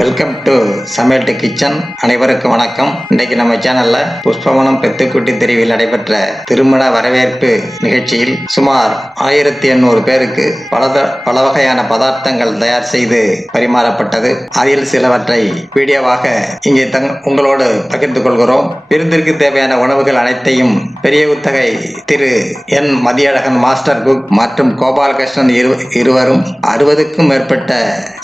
Welcome to சமையல் to kitchen. அனைவருக்கும் வணக்கம். இன்றைக்கு நம்ம சேனல்ல புஷ்பவனம் பெத்துக்குட்டி தெருவில் நடைபெற்ற திருமண வரவேற்பு நிகழ்ச்சியில் சுமார் 1800 பேருக்கு பல வகையான பதார்த்தங்கள் தயார் செய்து பரிமாறப்பட்டது. அதில் சிலவற்றை வீடியோவாக இங்கே உங்களோடு பகிர்ந்து கொள்கிறோம். விருந்திற்கு தேவையான உணவுகள் அனைத்தையும் பெரிய உத்தகை திரு N.மத யழகன் மாஸ்டர் குக் மற்றும் கோபாலகிருஷ்ணன் இருவரும் 60க்கும் மேற்பட்ட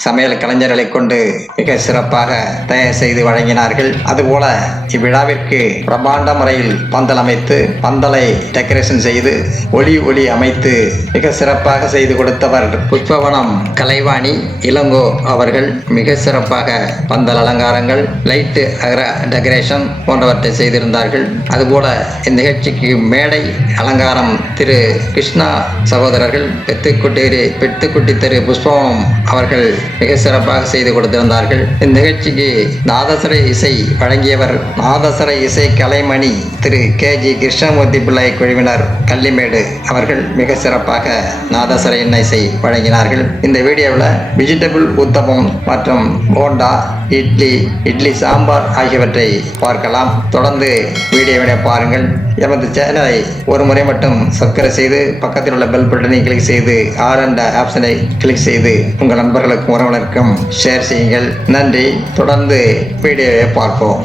சமையல் கலைஞர்களை கொண்டு மிக சிறப்பாக தயார் செய்து வழங்கினார்கள். அதுபோல இவ்விழாவிற்கு பிரம்மாண்ட முறையில் பந்தல் அமைத்து பந்தலை டெக்கரேஷன் செய்து ஒளி அமைத்து மிக சிறப்பாக செய்து கொடுத்தவர் புஷ்பவனம் கலைவாணி இளங்கோ அவர்கள். மிக சிறப்பாக பந்தல் அலங்காரங்கள், லைட்டு டெக்கரேஷன் போன்றவற்றை செய்திருந்தார்கள். அதுபோல இந்நிகழ்ச்சிக்கு மேடை அலங்காரம் திரு கிருஷ்ணா சகோதரர்கள் பெத்துக்குட்டி திரு புஷ்பவனம் அவர்கள் மிக சிறப்பாக செய்து கொடுத்திருந்தார்கள். இந்நிகழ்ச்சிக்கு நாதஸ்வர இசை வழங்கியவர் நாதஸ்வர இசை கலைமணி திரு KG கிருஷ்ணமூர்த்தி பிள்ளை குழுவினர் கள்ளிமேடு அவர்கள் மிக சிறப்பாக நாதஸ்வர இசை வழங்கினார்கள். இந்த வீடியோவில் வெஜிடபிள் ஊத்தப்பம் மற்றும் போண்டா, இட்லி சாம்பார் ஆகியவற்றை பார்க்கலாம். தொடர்ந்து வீடியோவினை பாருங்கள். எமது சேனலை ஒரு முறை மட்டும் சப்ஸ்கிரைப் செய்து பக்கத்தில் உள்ள பெல் பட்டனை கிளிக் செய்து ஆல் என்ற ஆப்ஷனை கிளிக் செய்து உங்கள் நண்பர்களுக்கும் உறவினருக்கும் ஷேர் செய்யுங்கள். நன்றி. தொடர்ந்து வீடியோவை பார்ப்போம்.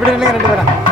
இப்படி இல்லைங்க 2 பேரும்